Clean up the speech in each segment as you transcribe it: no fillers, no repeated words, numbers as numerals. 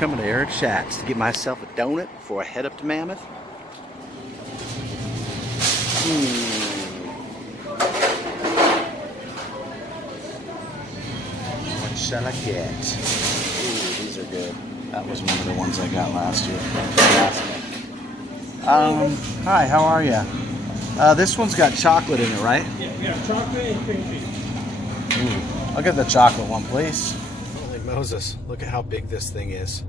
coming to Eric Shack's to get myself a donut before I head up to Mammoth. What shall I get? Ooh, these are good. That was one of the ones I got last year. Hi, how are you? This one's got chocolate in it, right? Yeah, chocolate and cream cheese. Ooh, I'll get the chocolate one, please. Holy Moses, look at how big this thing is.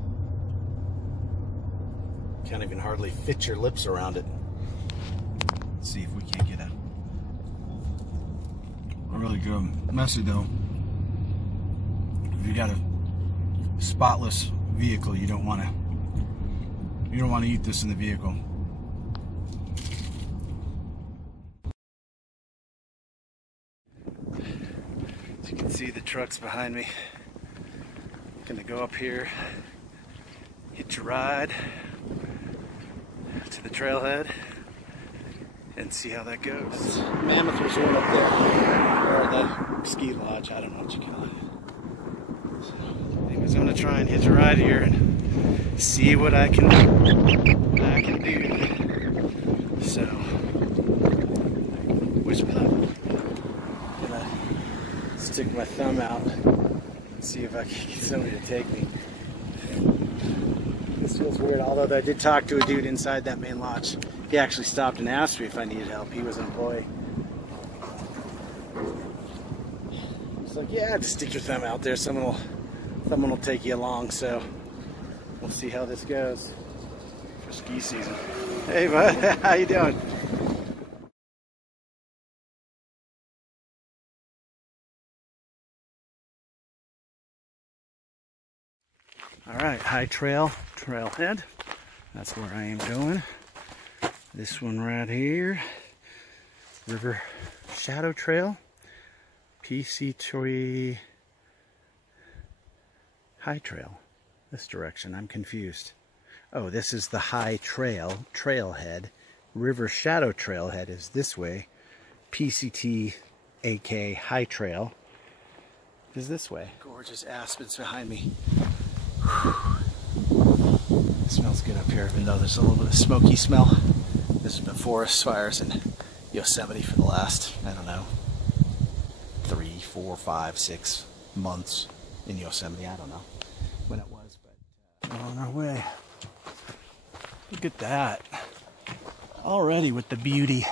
Can't even hardly fit your lips around it. Let's see if we can't get a really good. Messy though. If you got a spotless vehicle, you don't want to eat this in the vehicle. As you can see, the truck's behind me. Gonna go up here, hitch a ride to the trailhead and see how that goes. Mammoth Resort up there, or the ski lodge, I don't know what you call it. So, anyways, I'm gonna try and hitch a ride here and see what I can do. So, wish me luck. I'm gonna stick my thumb out and see if I can get somebody to take me. This feels weird, although I did talk to a dude inside that main lodge. He actually stopped and asked me if I needed help. He was an employee. He's like, yeah, just stick your thumb out there. Someone will take you along. So we'll see how this goes for ski season. Hey, bud, how you doing? All right, High Trail Trailhead. That's where I am going. This one right here, River Shadow Trail, PCT High Trail. This direction, I'm confused. Oh, this is the High Trail Trailhead. River Shadow Trailhead is this way. PCT AK High Trail is this way. Gorgeous aspens behind me. It smells good up here, even though there's a little bit of smoky smell. There's been forest fires in Yosemite for the last, I don't know, 3, 4, 5, 6 months in Yosemite. I don't know when it was, but we're on our way. Look at that. Already with the beauty.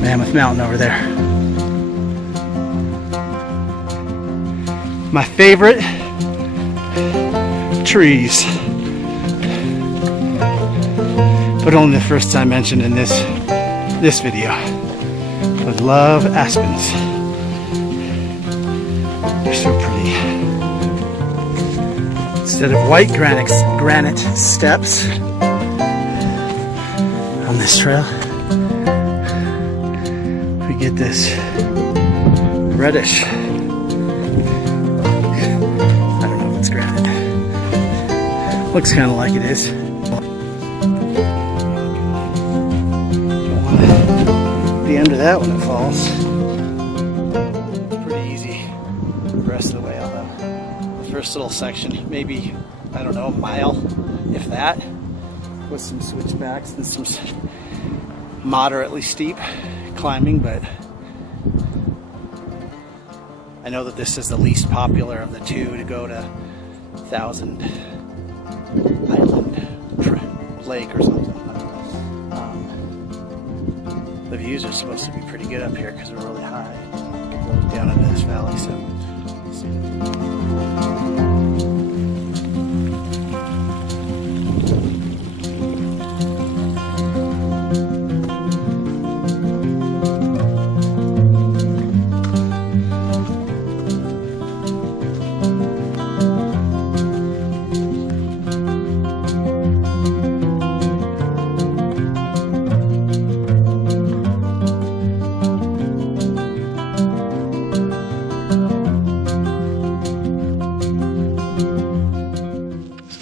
Mammoth Mountain over there. My favorite trees, but only the first time mentioned in this video. But love aspens. They're so pretty. Instead of white granite steps on this trail, we get this reddish. I don't know if it's granite. Looks kind of like it is. Don't want to be under that when it falls. It's pretty easy the rest of the way, although the first little section, maybe, I don't know, a mile, if that, with some switchbacks and some moderately steep climbing, but I know that this is the least popular of the two to go to Thousand Island Lake or something. The views are supposed to be pretty good up here because we're really high going down into this valley. So, let's see.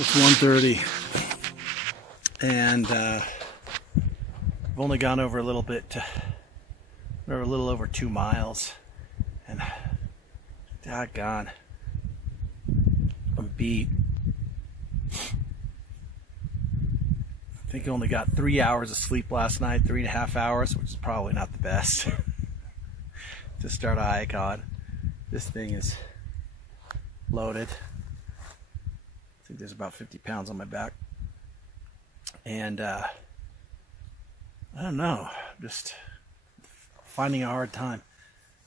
It's 1:30 and I've only gone over a little bit, or a little over 2 miles, and doggone, I'm beat. I think I only got 3 hours of sleep last night, 3.5 hours, which is probably not the best to start a hike on. This thing is loaded. I think there's about 50 pounds on my back. And I don't know, just finding a hard time.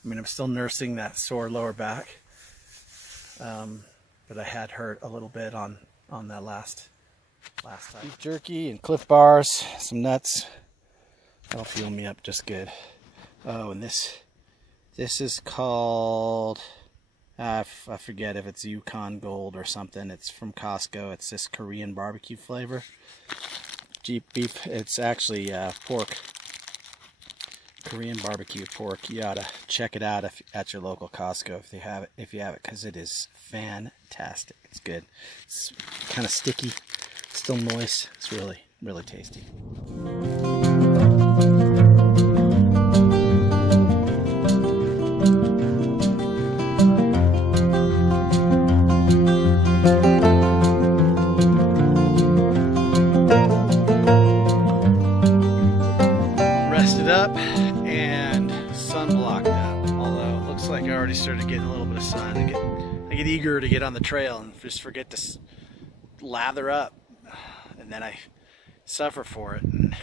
I mean, I'm still nursing that sore lower back, but I had hurt a little bit on that last time. Beef jerky and Cliff Bars, some nuts. That'll fuel me up just good. Oh, and this is called, I forget if it's Yukon Gold or something. It's from Costco. It's this Korean barbecue flavor. Jeep beef. It's actually pork. Korean barbecue pork. You ought to check it out at your local Costco if you have it, because it is fantastic. It's good. It's kind of sticky, still moist. It's really, really tasty. Started getting a little bit of sun. I get eager to get on the trail and just forget to lather up, and then I suffer for it, and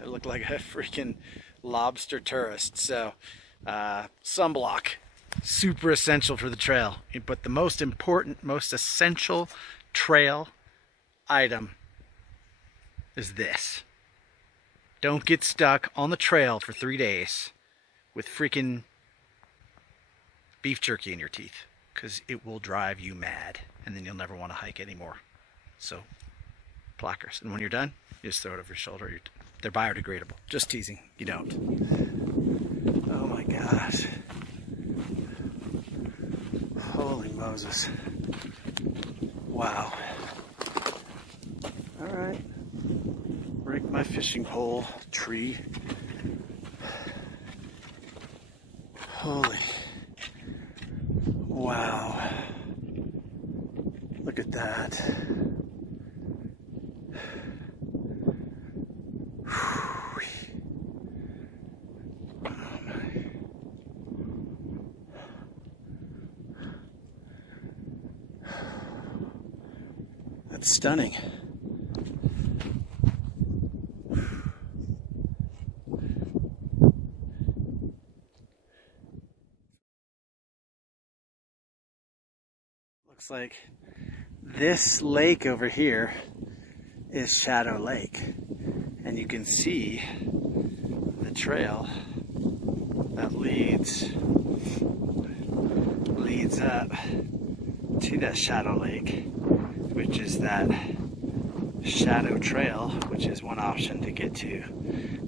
I look like a freaking lobster tourist. So sunblock, super essential for the trail. But the most important, most essential trail item is this. Don't get stuck on the trail for 3 days with freaking beef jerky in your teeth, because it will drive you mad, and then you'll never want to hike anymore. So, plackers. And when you're done, you just throw it over your shoulder. They're biodegradable. Just teasing. You don't. Oh my gosh. Holy Moses. Wow. Alright. Break my fishing pole tree. Holy. Wow. Look at that. Oh my. That's stunning. Looks like this lake over here is Shadow Lake, and you can see the trail that leads up to that Shadow Lake, which is that Shadow Trail, which is one option to get to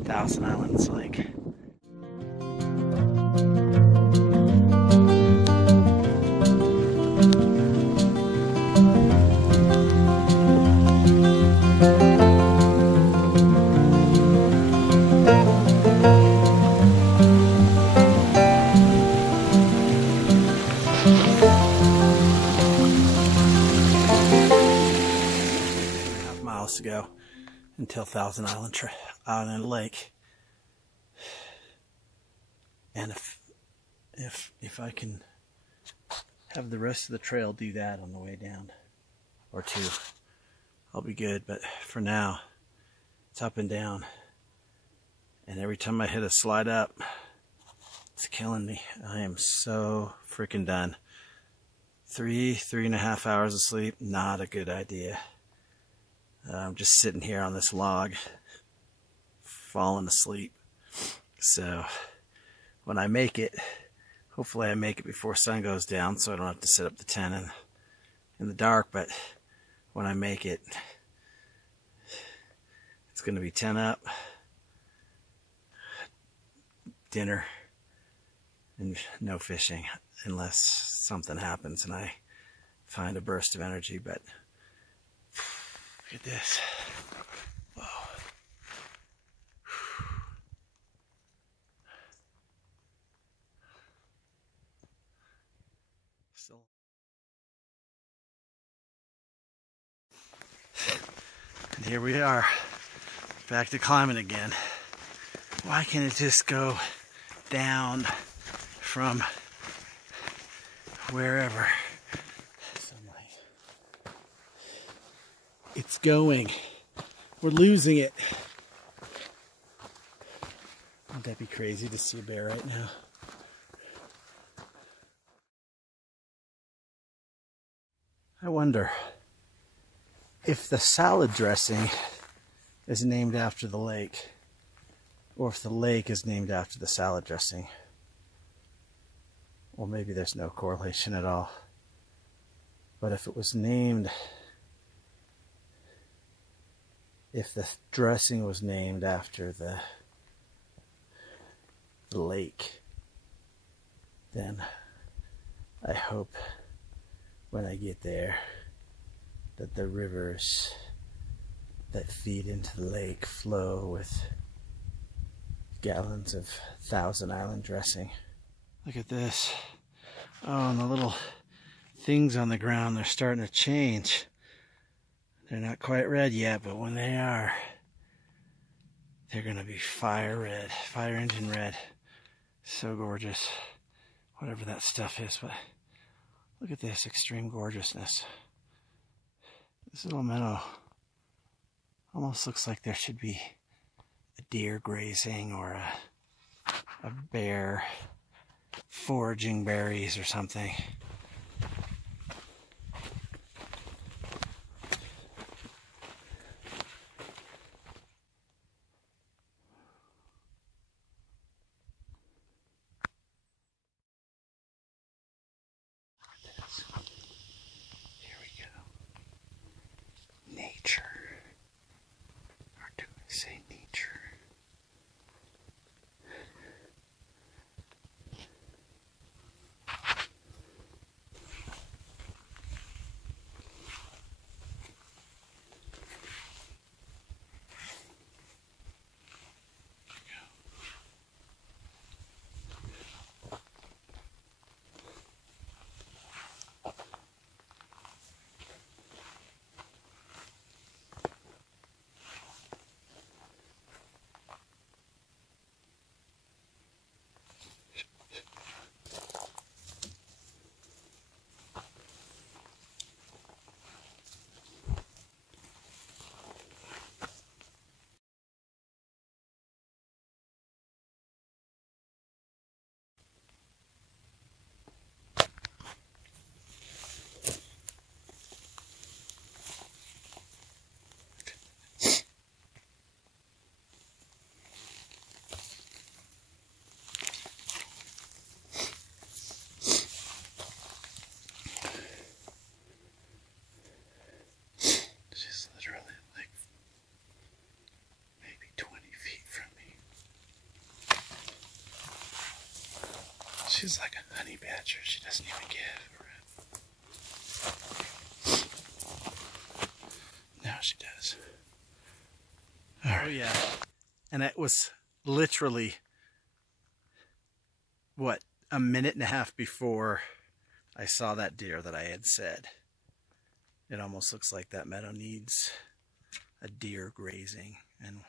Thousand Islands Lake. miles to go until Thousand Island Lake. And if I can have the rest of the trail do that on the way down, or two, I'll be good. But for now, it's up and down. And every time I hit a slide up, it's killing me. I am so freaking done. 3.5 hours of sleep, not a good idea. I'm just sitting here on this log, falling asleep. So when I make it, hopefully I make it before sun goes down so I don't have to set up the tent in the dark. But when I make it, it's going to be 10 up, dinner, and no fishing unless something happens and I find a burst of energy. But look at this. Whoa. Still. And here we are, back to climbing again. Why can't it just go down from wherever? It's going. We're losing it. Wouldn't that be crazy to see a bear right now? I wonder if the salad dressing is named after the lake, or if the lake is named after the salad dressing. Or maybe there's no correlation at all. But if it was named, if the dressing was named after the lake, then I hope when I get there that the rivers that feed into the lake flow with gallons of Thousand Island dressing. Look at this. Oh, and the little things on the ground, they're starting to change. They're not quite red yet, but when they are, they're going to be fire red, fire engine red. So gorgeous. Whatever that stuff is, but look at this extreme gorgeousness. This little meadow almost looks like there should be a deer grazing or a bear foraging berries or something. Here we go. Nature. Or do I say nature? She's like a honey badger. She doesn't even give. Now she does. All right. Oh yeah. And it was literally, what, a minute and a half before I saw that deer that I had said. It almost looks like that meadow needs a deer grazing, and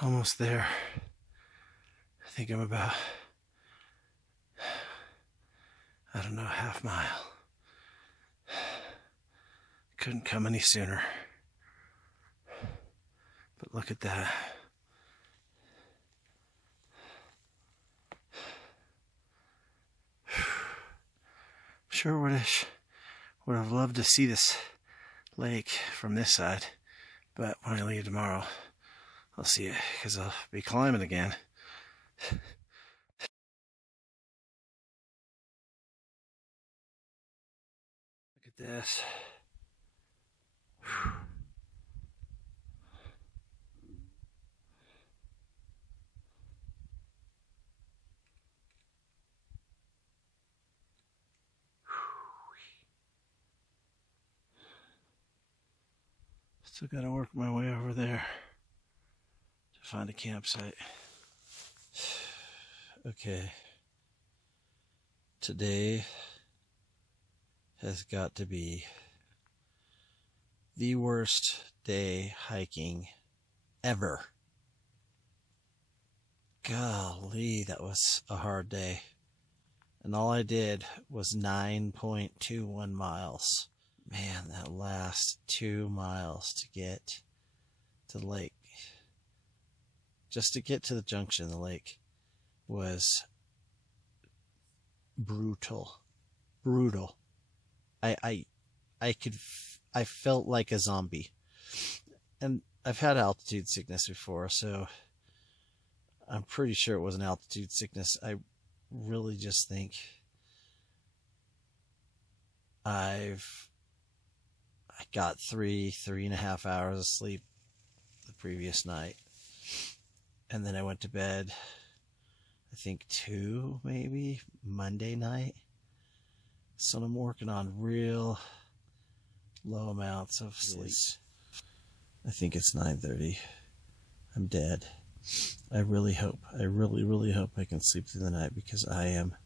almost there. I think I'm about, I don't know, half mile. Couldn't come any sooner. But look at that. Sure would have loved to see this lake from this side, but when I leave tomorrow, I'll see it because I'll be climbing again. Look at this. Still gotta work my way over there to find a campsite. Okay. Today has got to be the worst day hiking ever. Golly, that was a hard day. And all I did was 9.21 miles. Man, that last 2 miles to get to the lake, just to get to the junction of the lake, was brutal. I felt like a zombie. And I've had altitude sickness before, so I'm pretty sure it was an altitude sickness. I really just think I got 3.5 hours of sleep the previous night. And then I went to bed, I think 2, maybe, Monday night. So I'm working on real low amounts of sleep. I think it's 9:30. I'm dead. I really hope, I really hope I can sleep through the night, because I am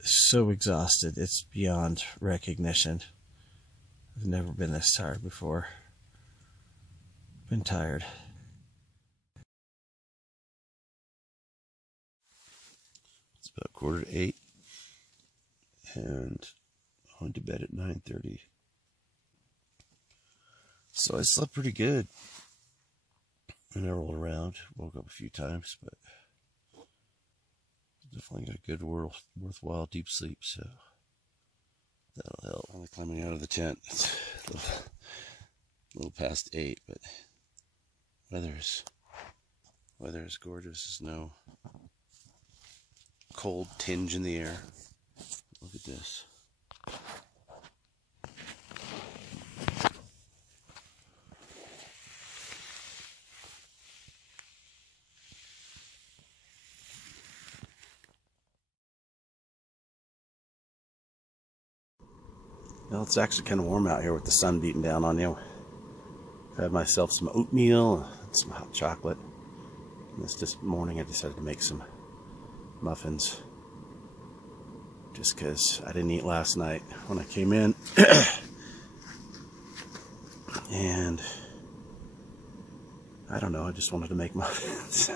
so exhausted. It's beyond recognition. I've never been this tired before. Been tired. It's about 7:45, and I went to bed at 9:30. So I slept pretty good. And I rolled around, woke up a few times, but definitely got a good, worthwhile deep sleep, so that'll help. Only climbing out of the tent. It's a little past 8, but weather is gorgeous. There's no cold tinge in the air. Look at this. Well, it's actually kind of warm out here with the sun beating down on you. I had myself some oatmeal and some hot chocolate. And this morning I decided to make some muffins, just because I didn't eat last night when I came in. And I don't know, I just wanted to make muffins.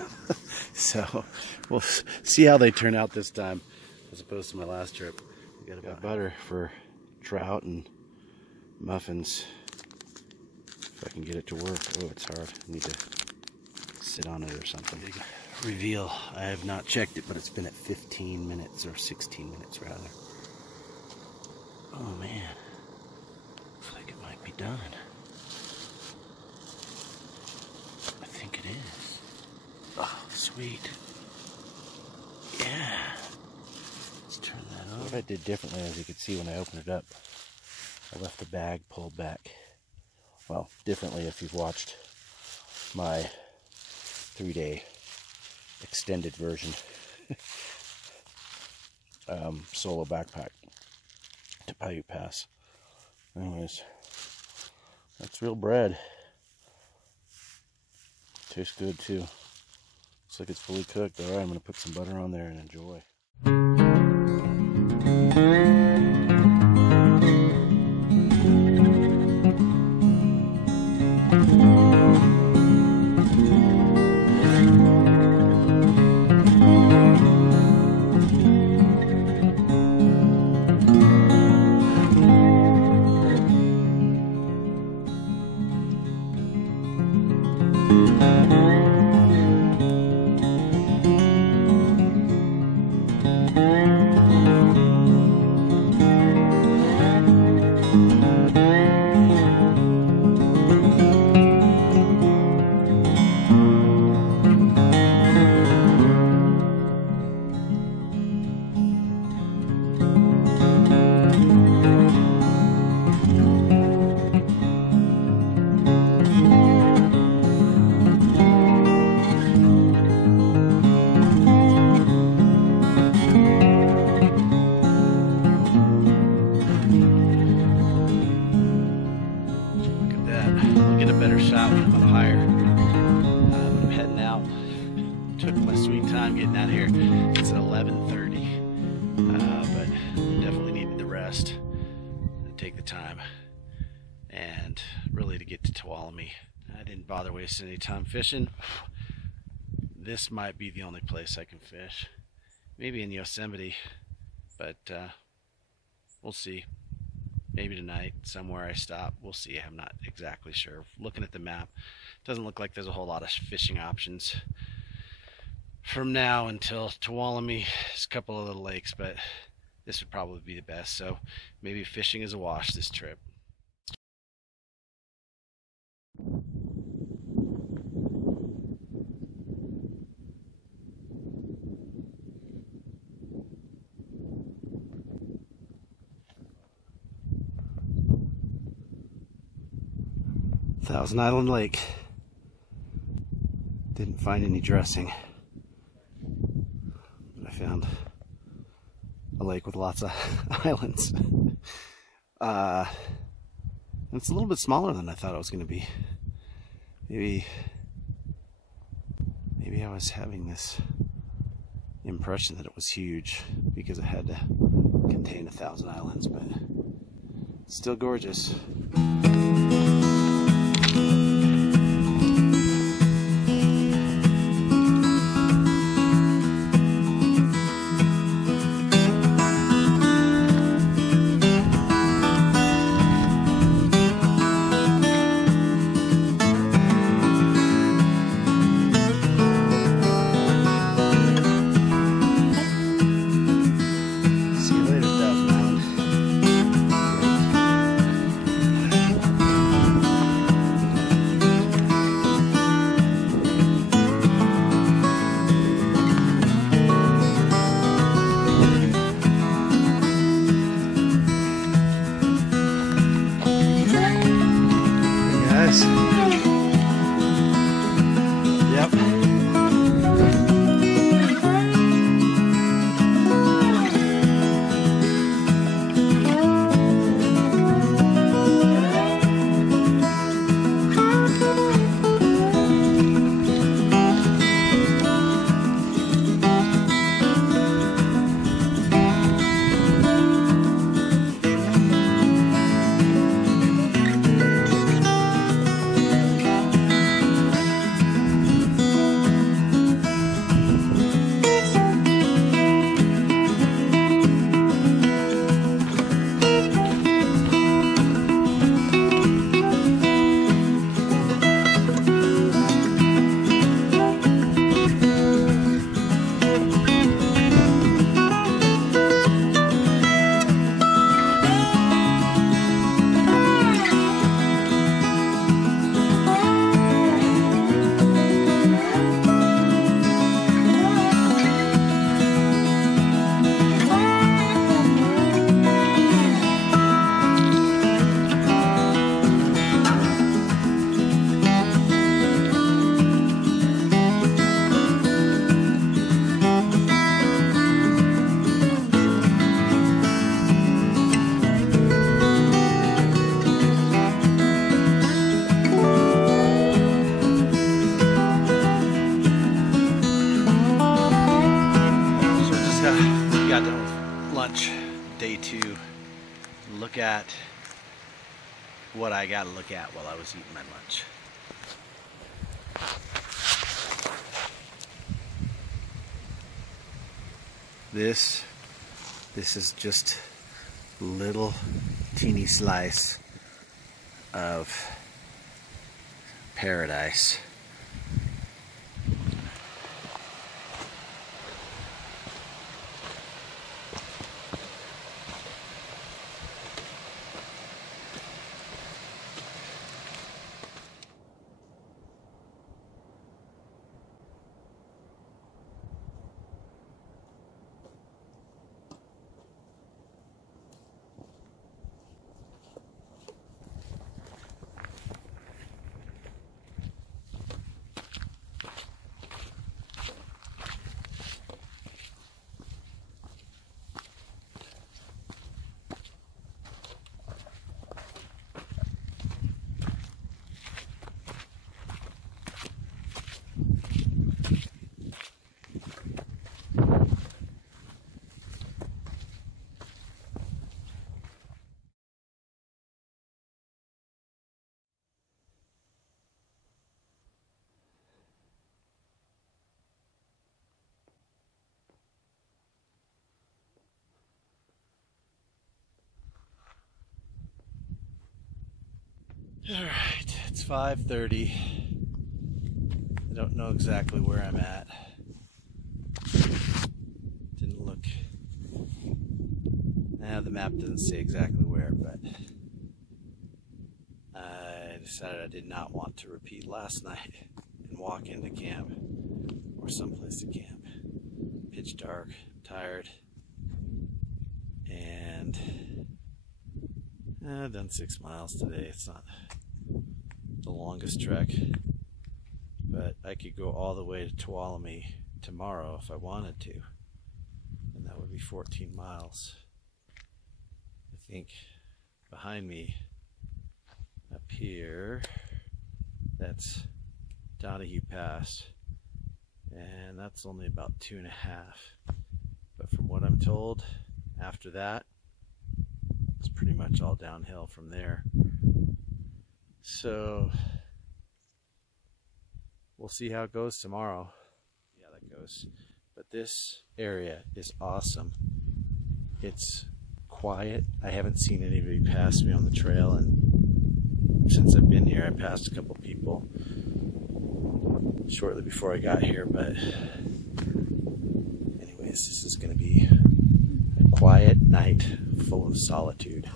So we'll see how they turn out this time as opposed to my last trip. We got butter for trout and muffins. If I can get it to work. Oh, it's hard. I need to sit on it or something. Big reveal. I have not checked it, but it's been at 15 minutes, or 16 minutes rather. Oh man. Looks like it might be done. I think it is. Oh, sweet. Yeah. Let's turn that on. What I did differently, as you could see when I opened it up, I left the bag pulled back. Well, differently if you've watched my 3-day extended version solo backpack to Paiute Pass. Anyways, that's real bread. Tastes good too. Looks like it's fully cooked. Alright, I'm going to put some butter on there and enjoy. Took my sweet time getting out here. It's at 11:30, but definitely needed the rest and take the time, and really to get to Tuolumne. I didn't bother wasting any time fishing. This might be the only place I can fish, maybe in Yosemite, but we'll see. Maybe tonight somewhere I stop. We'll see. I'm not exactly sure. Looking at the map, doesn't look like there's a whole lot of fishing options from now until Tuolumne. There's a couple of little lakes, but this would probably be the best. So maybe fishing is a wash this trip. Thousand Island Lake. Didn't find any dressing. I found a lake with lots of islands. It's a little bit smaller than I thought it was going to be. Maybe I was having this impression that it was huge because it had to contain 1,000 islands, but it's still gorgeous. look at what I got to look at while I was eating my lunch. This is just a little teeny slice of paradise. Alright, it's 5:30. I don't know exactly where I'm at. Didn't look. The map doesn't say exactly where, but I decided I did not want to repeat last night and walk into camp or someplace to camp. Pitch dark, tired, and I've done 6 miles today. It's not the longest trek, but I could go all the way to Tuolumne tomorrow if I wanted to, and that would be 14 miles. I think behind me up here, that's Donahue Pass, and that's only about 2.5, but from what I'm told, after that it's pretty much all downhill from there. So we'll see how it goes tomorrow. Yeah, that goes. But this area is awesome. It's quiet. I haven't seen anybody pass me on the trail, and since I've been here, I passed a couple people shortly before I got here. But anyways, this is going to be a quiet night full of solitude.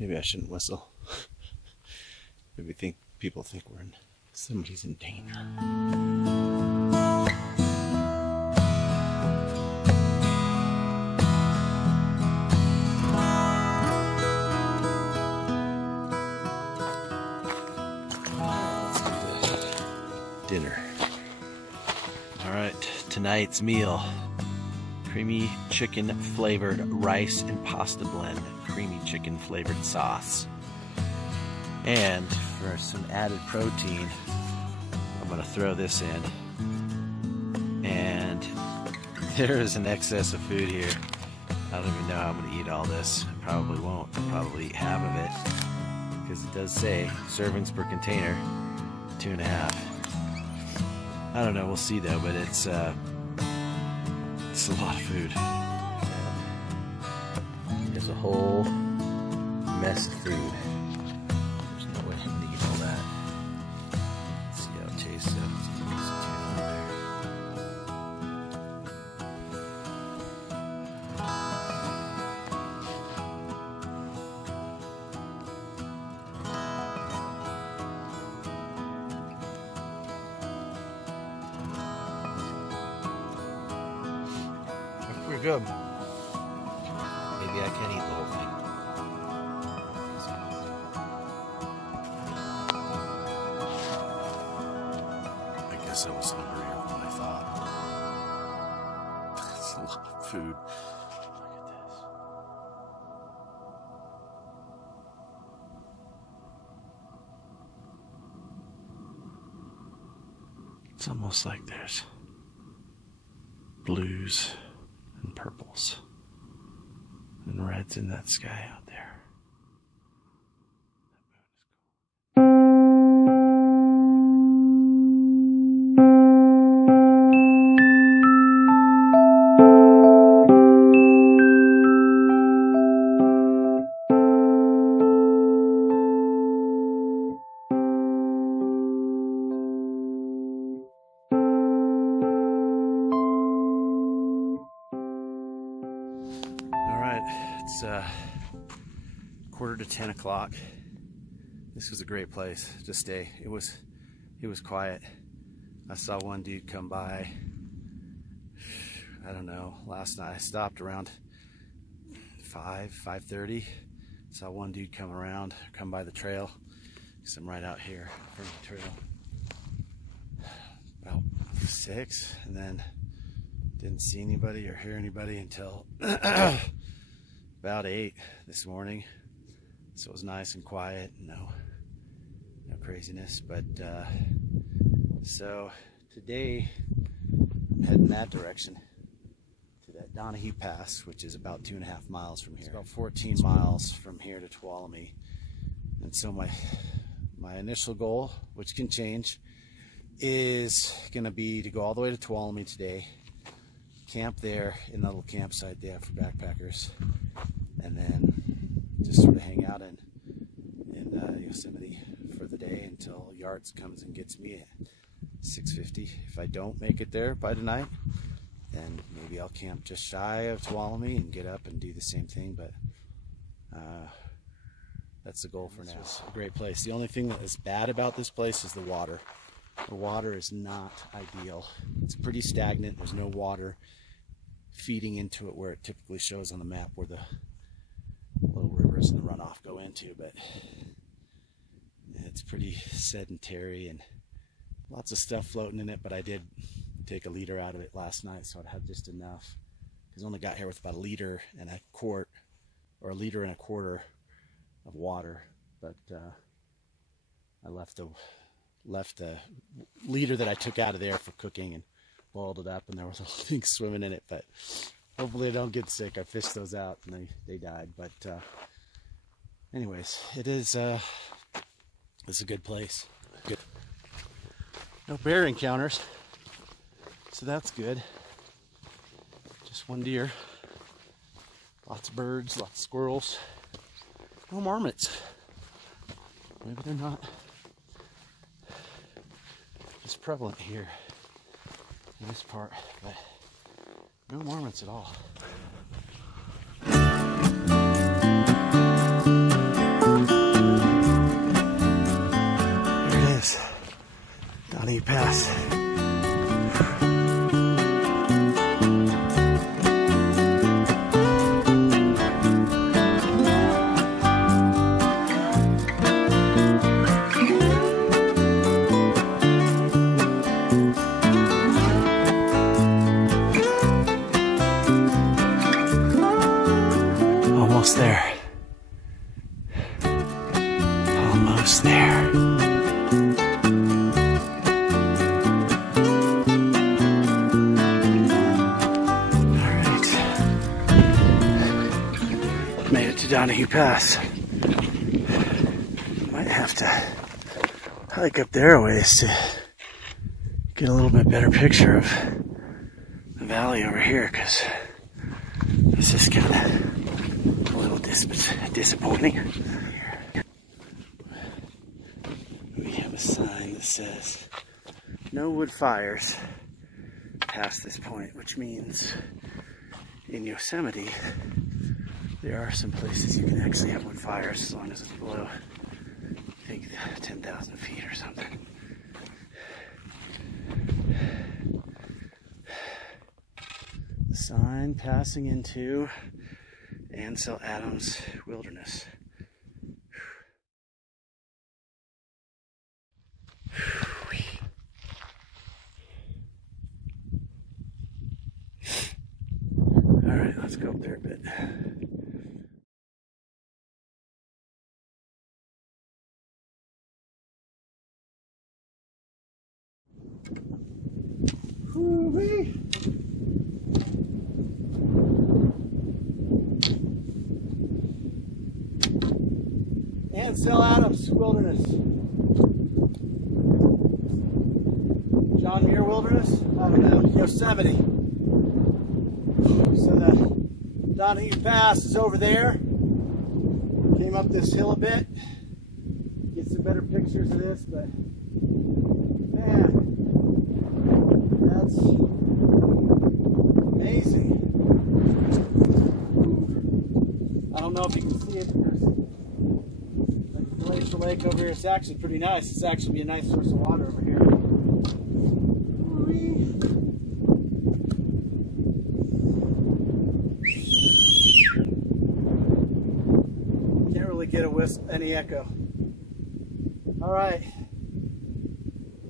Maybe I shouldn't whistle. Maybe people think somebody's in danger. Dinner. All right, tonight's meal: creamy chicken flavored rice and pasta blend, creamy chicken flavored sauce. And for some added protein, I'm gonna throw this in. And there is an excess of food here. I don't even know how I'm gonna eat all this. I probably won't. I'll probably eat half of it, because it does say servings per container, 2.5. I don't know, we'll see though, but it's a lot of food. There's a whole mess of food. There's no way I'm gonna eat all that. Let's see how it tastes though. Let's get some tuna on there. good. Maybe I can eat the whole thing. I guess I was hungrier than I thought. That's a lot of food. Look at this. It's almost like there's blues and purples and reds in that sky out there. It's 9:45. This was a great place to stay. It was quiet. I saw one dude come by, I don't know, last night. I stopped around 5:30. Saw one dude come by the trail, because I'm right out here from the trail. About 6, and then didn't see anybody or hear anybody until about 8 this morning. So it was nice and quiet, no craziness. But so today I'm heading that direction to that Donahue Pass, which is about 2.5 miles from here. It's about 14 miles from here to Tuolumne. And so my initial goal, which can change, is gonna be to go all the way to Tuolumne today, camp there in the little campsite they have for backpackers, and then just sort of hang out in Yosemite for the day until Yards comes and gets me at 6:50. If I don't make it there by tonight, then maybe I'll camp just shy of Tuolumne and get up and do the same thing, but that's the goal for now. It's a great place. The only thing that is bad about this place is the water. The water is not ideal. It's pretty stagnant. There's no water feeding into it where it typically shows on the map where the little rivers and the runoff go into, but it's pretty sedentary and lots of stuff floating in it. But I did take a liter out of it last night, so I'd have just enough, because I only got here with about 1.25 liters or 1.25 liters of water. But I left the liter that I took out of there for cooking and boiled it up, and there was little things swimming in it. But hopefully I don't get sick. I fished those out and they died. But anyways, it's a good place. Good. No bear encounters, so that's good. Just one deer. Lots of birds, lots of squirrels. No marmots. Maybe they're not as prevalent here in this part, but no marmots at all. Here it is, Donahue Pass. Almost there. Almost there. Alright. Made it to Donahue Pass. Might have to hike up there a ways to get a little bit better picture of the valley over here, because this is kind of disappointing. We have a sign that says no wood fires past this point, which means in Yosemite there are some places you can actually have wood fires as long as it's below, I think, 10,000 feet or something. The Sign passing into Ansel Adams Wilderness. All right, let's go up there a bit. Woo-wee. Ansel Adams Wilderness. John Muir Wilderness? I don't know. Yosemite. So the Donahue Pass is over there. Came up this hill a bit. Get some better pictures of this, but man, that's amazing. I don't know if you can see it. There's a glacial lake over here. It's actually pretty nice. It's actually be a nice source of water over here. Can't really get any echo. All right.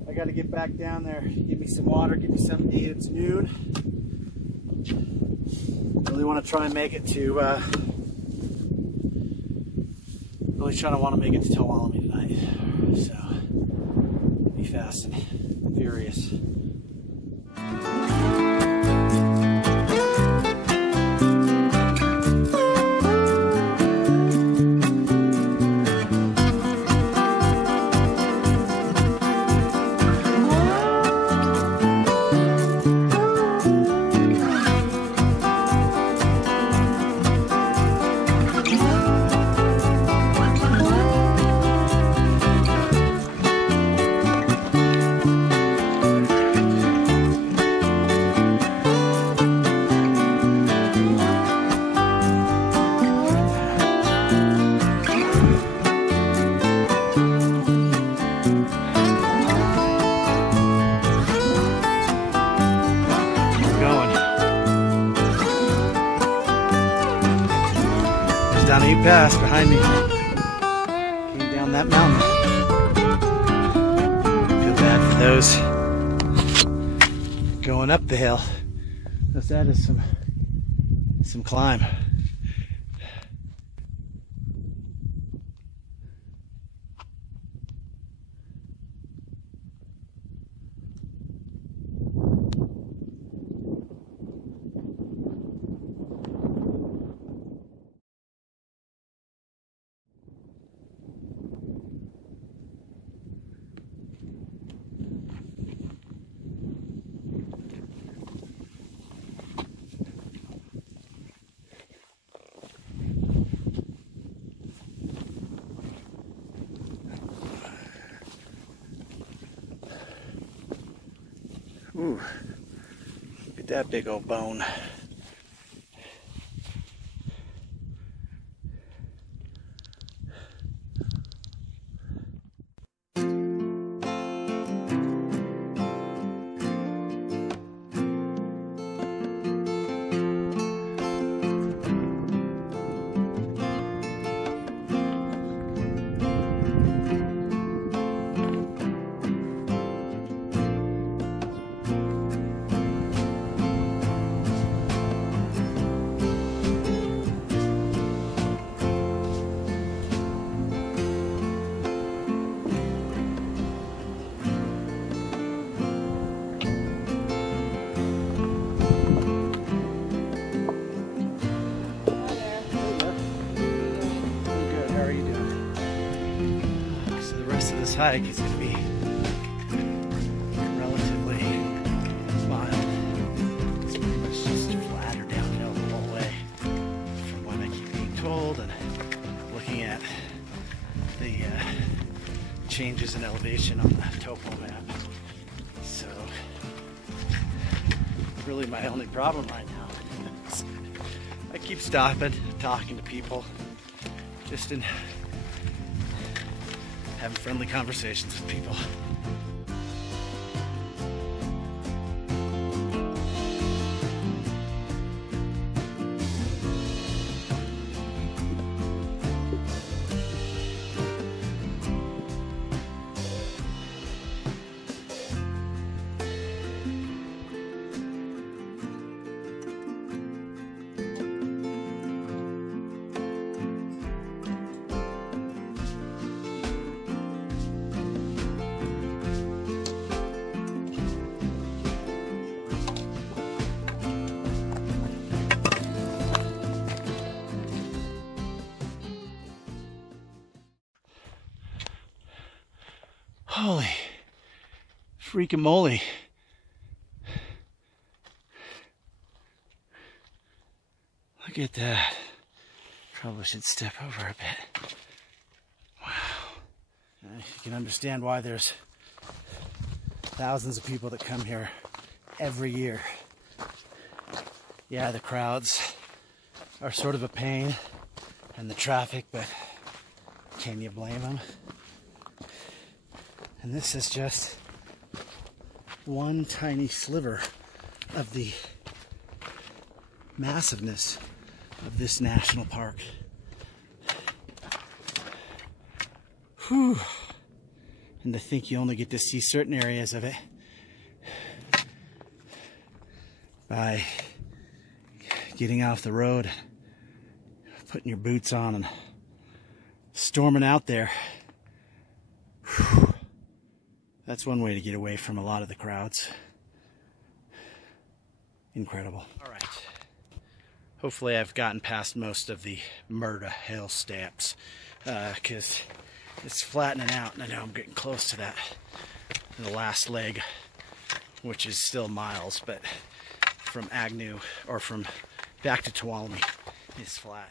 I got to get back down there. Give me some water. Give me something to eat. It's noon. Really want to try and make it to. Really want to make it to Tuolumne tonight. So be fast and furious. Donahue Pass behind me. Came down that mountain. Feel bad for those going up the hill. Because that is some climb. Ooh, look at that big old bone. Hike is going to be relatively mild. It's pretty much just flat or downhill the whole way from what I keep being told, and looking at the changes in elevation on the topo map. So really my only problem right now is I keep stopping, talking to people, just in having friendly conversations with people. Holy freaking moly. Look at that. Probably should step over a bit. Wow. You can understand why there's thousands of people that come here every year. Yeah, the crowds are sort of a pain and the traffic, but can you blame them? And this is just one tiny sliver of the massiveness of this national park. Whew. And to think you only get to see certain areas of it by getting off the road, putting your boots on and storming out there. Whew. That's one way to get away from a lot of the crowds. Incredible. All right. Hopefully I've gotten past most of the Murda hail stamps because it's flattening out, and I know I'm getting close to that. The last leg, which is still miles, but from Agnew or from back to Tuolumne is flat.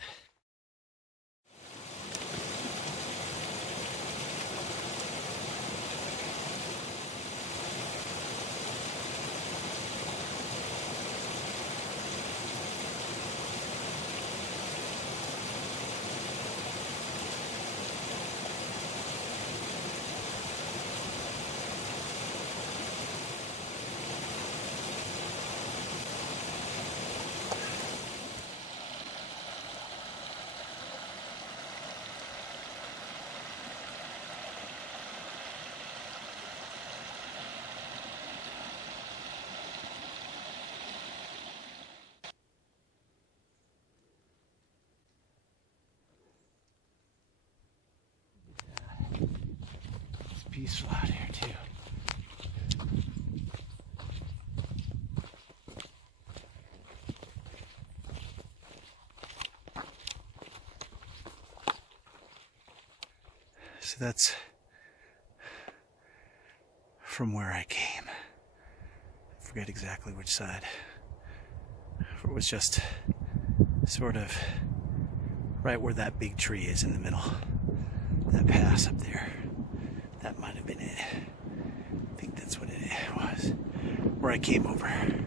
Peaceful out here too. So that's from where I came. I forget exactly which side. It was just sort of right where that big tree is in the middle. That pass up there. That might have been it. I think that's what it was. Where I came over. And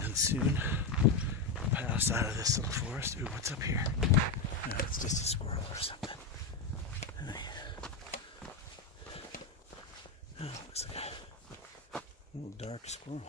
then soon we'll pass out of this little forest. Ooh, what's up here? No, it's just a squirrel or something. Oh, looks like a little dark squirrel.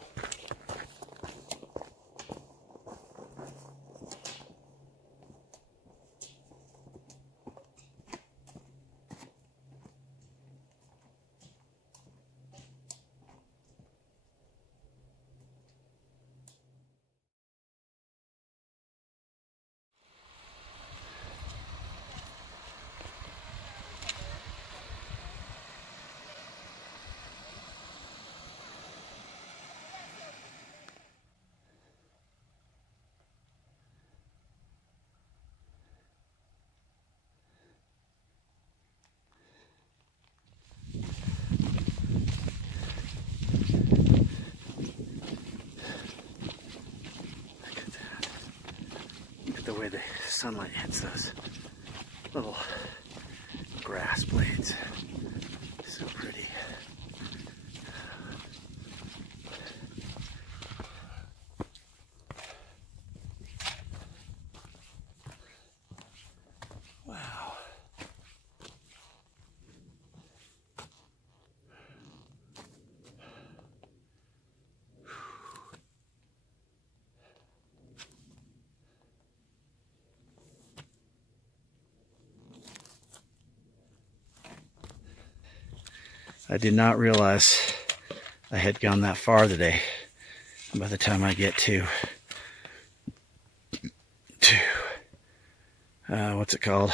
The way the sunlight hits those little grass blades. So pretty. Wow. I did not realize I had gone that far today. And by the time I get to what's it called?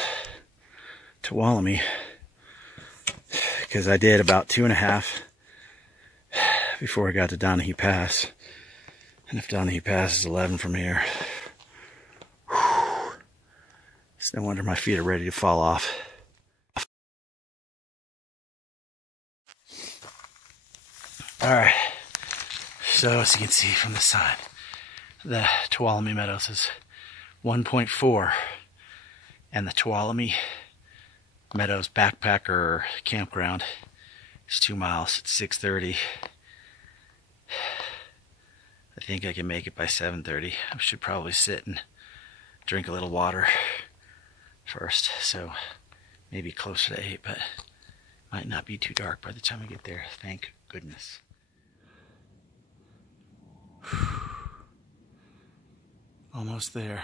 Tuolumne. Because I did about 2.5 before I got to Donahue Pass. And if Donahue Pass is 11 from here, it's no wonder my feet are ready to fall off. Alright, so as you can see from the sign, the Tuolumne Meadows is 1.4, and the Tuolumne Meadows backpacker campground is 2 miles. It's 6:30. I think I can make it by 7:30. I should probably sit and drink a little water first, so maybe closer to 8, but might not be too dark by the time I get there. Thank goodness. Almost there.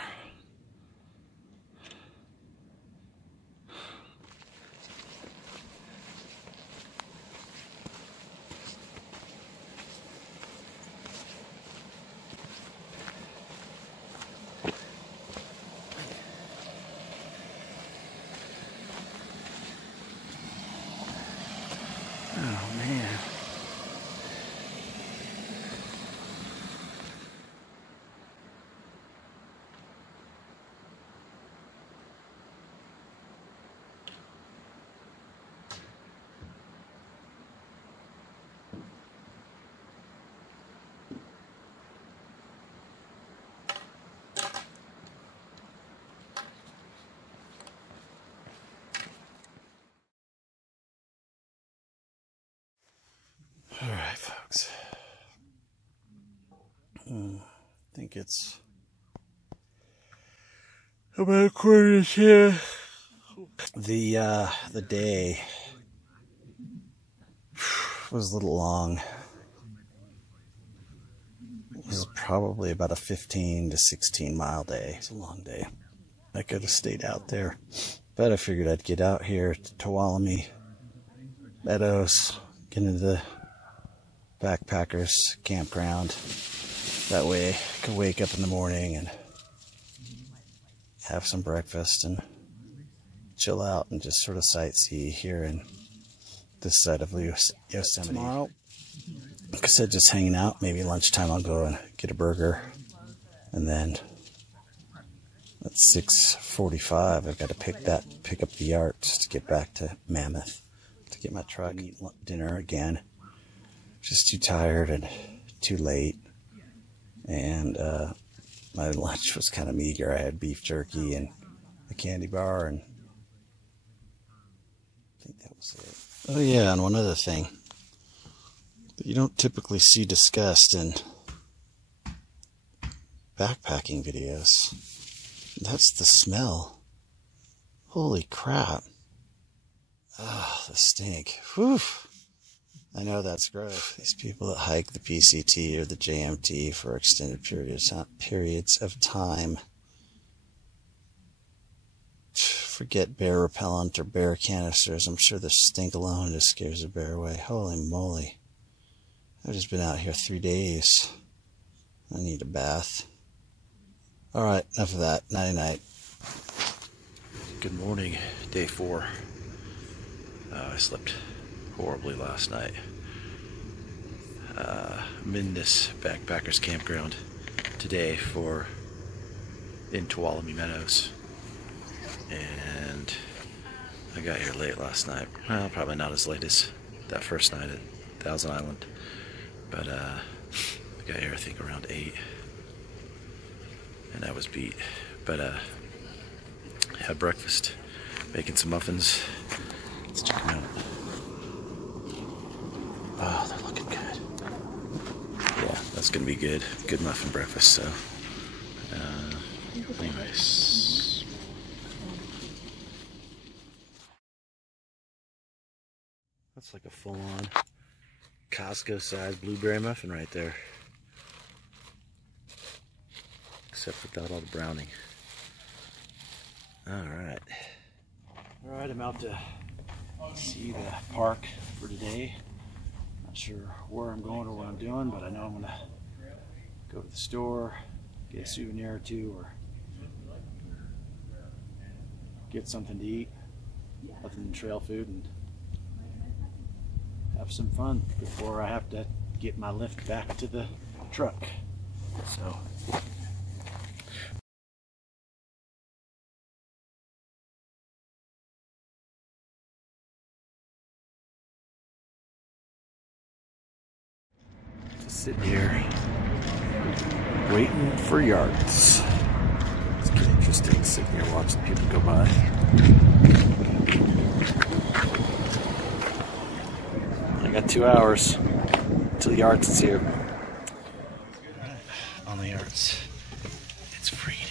Oh man. All right, folks. I think it's about 1:45. The day was a little long. It was probably about a 15 to 16 mile day. It's a long day. I could have stayed out there, but I figured I'd get out here to Tuolumne Meadows, get into the backpackers campground. That way I could wake up in the morning and have some breakfast and chill out and just sort of sightsee here in this side of Yosemite. Tomorrow, like I said, just hanging out. Maybe lunchtime I'll go and get a burger, and then at 6:45 I've got to pick up the yard just to get back to Mammoth to get my truck, eat dinner again. Just too tired and too late, and my lunch was kind of meager. I had beef jerky and a candy bar, and I think that was it. Oh yeah, and one other thing that you don't typically see discussed in backpacking videos, that's the smell. Holy crap. Ah, the stink. Whew. I know that's gross. These people that hike the PCT or the JMT for extended periods of time. Forget bear repellent or bear canisters. I'm sure the stink alone just scares a bear away. Holy moly. I've just been out here 3 days. I need a bath. Alright, enough of that. Nighty-night. Good morning, day 4. I slept horribly last night. I'm in this backpackers campground today in Tuolumne Meadows, and I got here late last night. Well, probably not as late as that first night at Thousand Island, but I got here I think around 8, and I was beat. But I had breakfast, making some muffins. Let's check them out. Oh, they're looking good. Yeah, that's gonna be good. Good muffin breakfast, so. Anyways. That's like a full-on Costco-sized blueberry muffin right there. Except without all the browning. Alright. Alright, I'm out to see the park for today. Not sure where I'm going or what I'm doing, but I know I'm going to go to the store, get a souvenir or two, or get something to eat other than trail food and have some fun before I have to get my lift back to the truck. So just sitting here waiting for yards. It's getting interesting sitting here watching people go by. I got 2 hours till yards is here. On the yards, it's freezing.